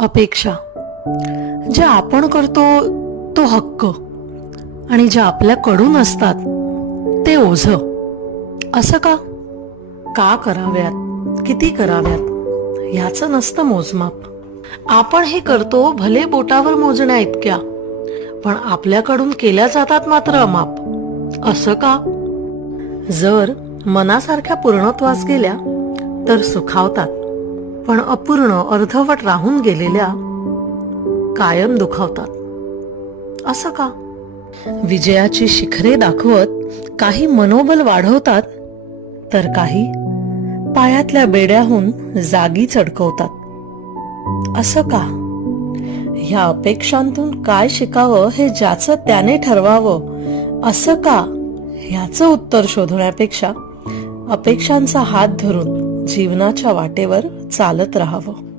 अपेक्षा. जे आपण करतो तो हक्क आणि जे आपल्याकडून असतात ते ओझं. असं का? का कराव्यात, किती कराव्यात याचं नसतं मोजमाप. आपण हे करतो भले बोटावर मोजण्या इतक्या, पण आपल्याकडून केल्या जातात मात्र अमाप. असं का? जर मनासारख्या पूर्णत्वास गेल्या तर सुखावतात, पण अपूर्ण अर्धवट राहून गेलेल्या कायम दुखावतात. असं का? विजयाची शिखरे दाखवत काही मनोबल वाढवतात, तर काही पायातल्या बेड्याहून जागी चढकवतात. असं का? ह्या अपेक्षांतून काय शिकावं हे ज्याचं त्याने ठरवावं. असं का ह्याचं उत्तर शोधण्यापेक्षा अपेक्षांचा हात धरून जीवनाच्या वाटेवर चालत राहावं.